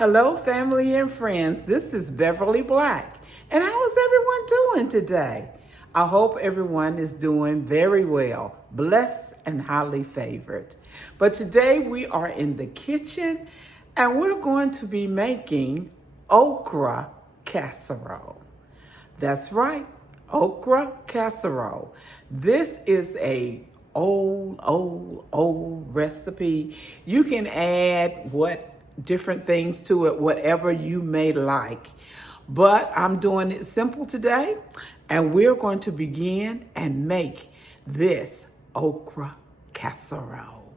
Hello, family and friends. This is Beverly Black. And how is everyone doing today? I hope everyone is doing very well, blessed and highly favored. But today we are in the kitchen and we're going to be making okra casserole. That's right, okra casserole. This is a old recipe. You can add different things to it, whatever you may like. But I'm doing it simple today, and we're going to begin and make this okra casserole.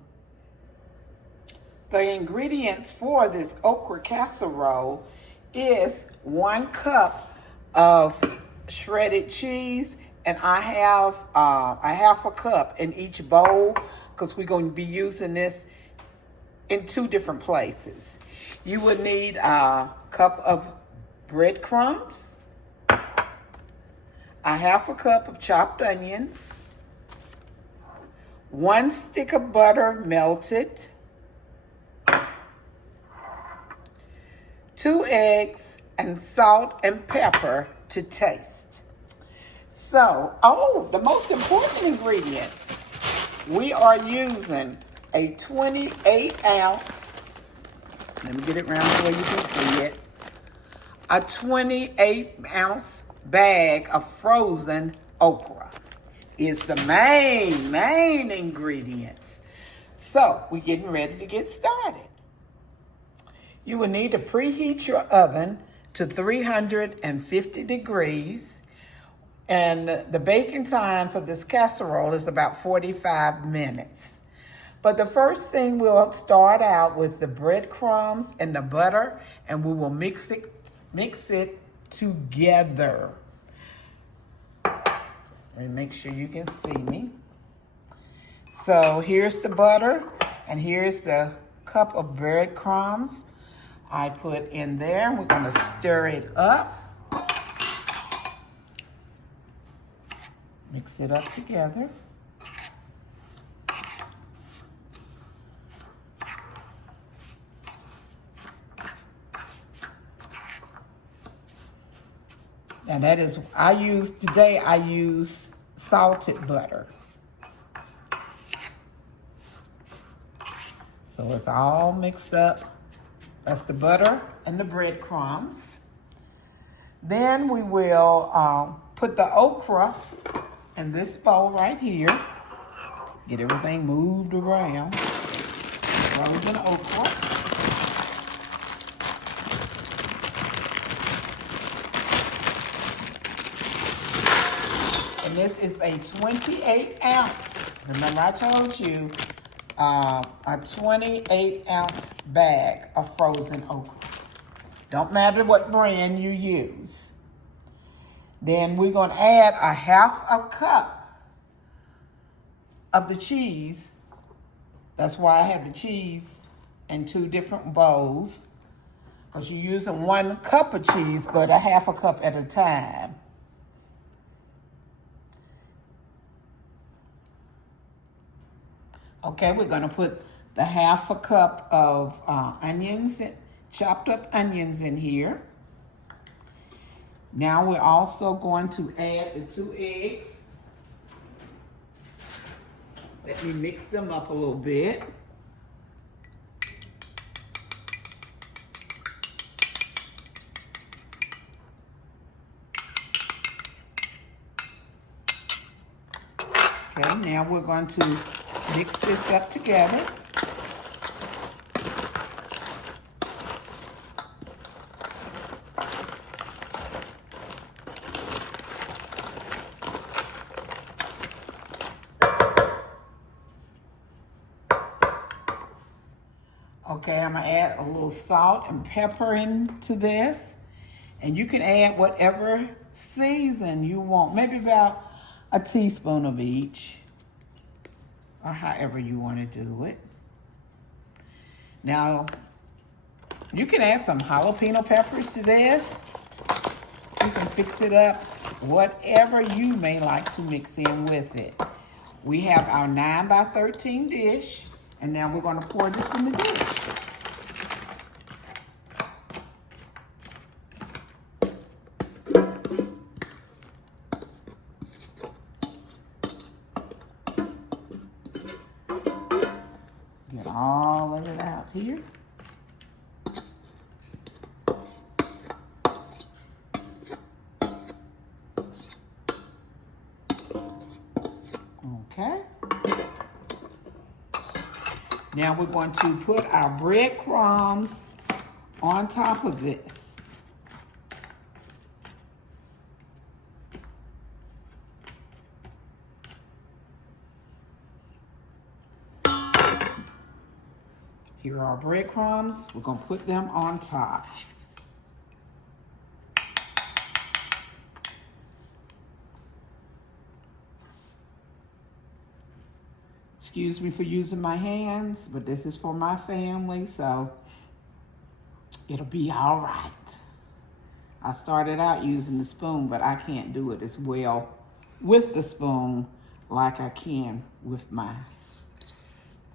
The ingredients for this okra casserole is 1 cup of shredded cheese, and I have a half a cup in each bowl because we're going to be using this in 2 different places. You would need a cup of breadcrumbs, a half a cup of chopped onions, 1 stick of butter melted, 2 eggs, and salt and pepper to taste. So, the most important ingredients, we are using a 28 ounce, let me get it around so you can see it, a 28 ounce bag of frozen okra is the main ingredients. So, we're getting ready to get started. You will need to preheat your oven to 350 degrees. And the baking time for this casserole is about 45 minutes. But the first thing, we'll start out with the breadcrumbs and the butter, and we will mix it together. And make sure you can see me. So here's the butter, and here's the cup of breadcrumbs I put in there. We're gonna stir it up. Mix it up together. And that is, today I use salted butter. So it's all mixed up. That's the butter and the breadcrumbs. Then we will put the okra in this bowl right here. Get everything moved around. Frozen okra. And this is a 28 ounce. Remember I told you, a 28 ounce bag of frozen okra. Don't matter what brand you use. Then we're going to add a half a cup of the cheese. That's why I have the cheese in 2 different bowls, because you're using 1 cup of cheese, but a half a cup at a time. Okay, we're going to put the half a cup of onions, chopped up onions in here. Now we're also going to add the 2 eggs. Let me mix them up a little bit. Okay, now we're going to mix this up together. Okay, I'm gonna add a little salt and pepper into this. And you can add whatever season you want, maybe about a teaspoon of each, or however you want to do it. Now, you can add some jalapeno peppers to this. You can fix it up, whatever you may like to mix in with it. We have our 9 by 13 dish, and now we're going to pour this in the dish. here. Okay. Now we're going to put our breadcrumbs on top of this. Here are our breadcrumbs. We're going to put them on top. Excuse me for using my hands, but this is for my family, so it'll be all right. I started out using the spoon, but I can't do it as well with the spoon like I can with my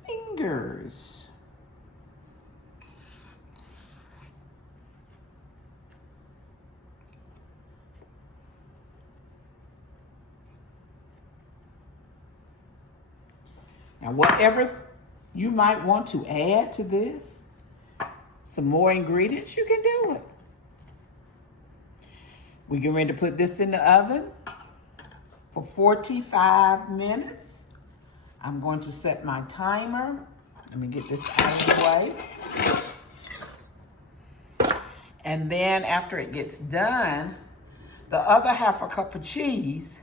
fingers. Now, whatever you might want to add to this, some more ingredients, you can do it. We're getting ready to put this in the oven for 45 minutes. I'm going to set my timer. Let me get this out of the way. And then after it gets done, the other half a cup of cheese,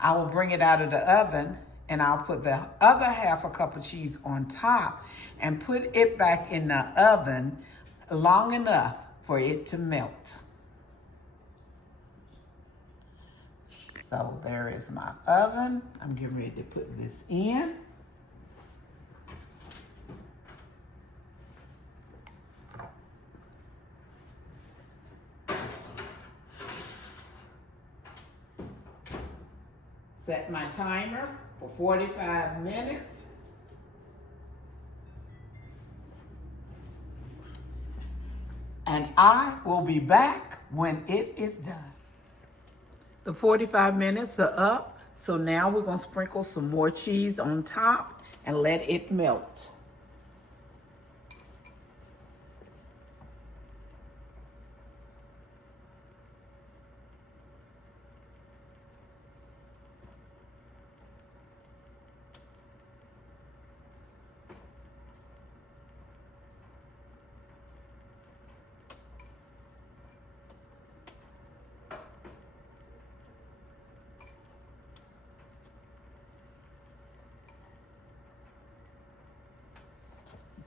I will bring it out of the oven and I'll put the other half a cup of cheese on top and put it back in the oven long enough for it to melt. So there is my oven. I'm getting ready to put this in. Set my timer for 45 minutes. And I will be back when it is done. The 45 minutes are up, so now we're gonna sprinkle some more cheese on top and let it melt.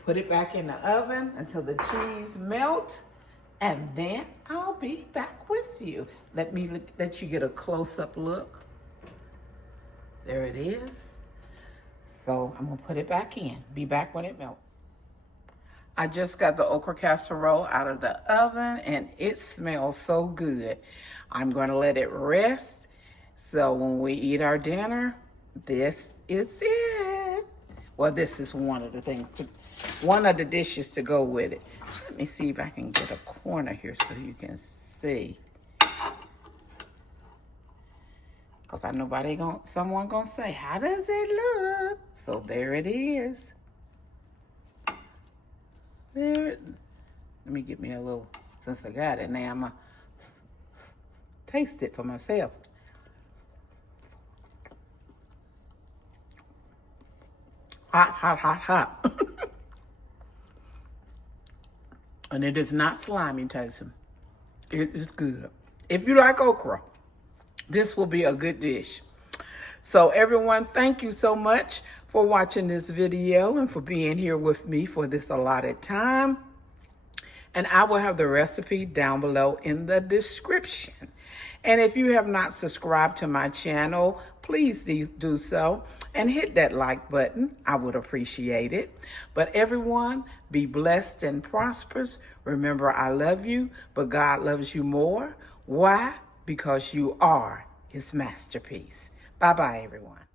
Put it back in the oven until the cheese melts, and then I'll be back with you. Let you get a close-up look. There it is. So I'm gonna put it back in. Be back when it melts. I just got the okra casserole out of the oven and it smells so good. I'm gonna let it rest. So when we eat our dinner, this is it. Well, this is one of the things one of the dishes to go with it. Let me see if I can get a corner here so you can see. Because I know someone gonna say, how does it look? So there it is. Let me get me a little, since I got it now, I'm gonna taste it for myself. Hot, hot, hot, hot. And it is not slimy tasting. It is good. If you like okra, this will be a good dish. So everyone, thank you so much for watching this video and for being here with me for this allotted time. And I will have the recipe down below in the description. And if you have not subscribed to my channel, please do so and hit that like button. I would appreciate it. But everyone, be blessed and prosperous. Remember, I love you, but God loves you more. Why? Because you are His masterpiece. Bye-bye, everyone.